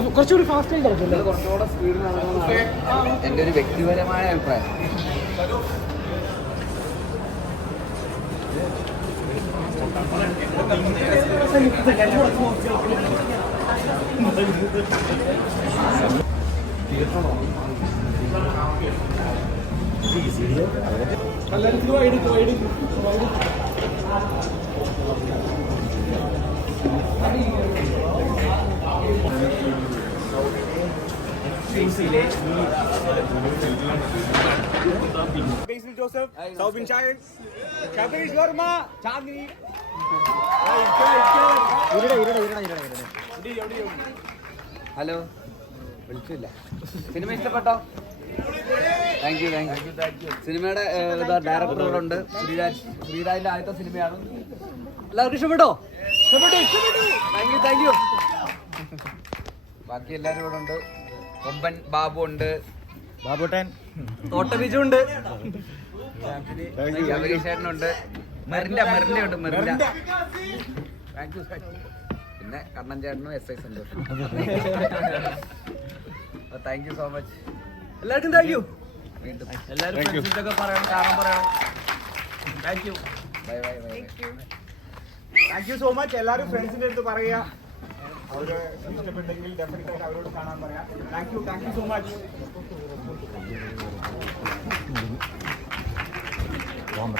കുറച്ചുകൂടി ഫാസ്റ്റ് ആയി കിടക്കും. കുറച്ചുകൂടെ സ്പീഡിൽ നടക്കുന്നതാണ് എൻ്റെ ഒരു വ്യക്തിപരമായ അഭിപ്രായം. Basil Joseph, Saubin Chai, Shadish Verma, Chandni. Hello, വിളിച്ചില്ല. സിനിമ ഇഷ്ടപ്പെട്ടോ? Thank you. സിനിമയുടെ ഡയറക്ടറുകളുണ്ട്. ശ്രീരാജിന്റെ ആദ്യത്തെ സിനിമയാണ്. എല്ലാവർക്കും ഇഷ്ടപ്പെട്ടോ? Thank you. ബാക്കി എല്ലാവരും ഇവിടെ ഉണ്ട്. കൊമ്പൻ ബാബു ഉണ്ട്, ബാബുട്ടൻ, തോട്ട ബിജു ഉണ്ട്, അഭിനേഷേട്ടനുണ്ട്, മെറിന്റെ ഉണ്ട്. Thank you. പിന്നെ കണ്ണൻ ചേട്ടനും SI സന്തോഷം. Thank you so much. എല്ലാവർക്കും താങ്ക് യു. വീണ്ടും എല്ലാവരും പറയണം, കാരണം പറയണം. Thank you. Bye. Thank you so much. എല്ലാവരും ഫ്രണ്ട്സിന്റെ അടുത്ത് പറയുക, അവര് ഇഷ്ടപ്പെട്ടെങ്കിൽ ഡെഫിനറ്റ് ആയിട്ട് അവരോട് കാണാൻ പറയാം. Thank you so much. -1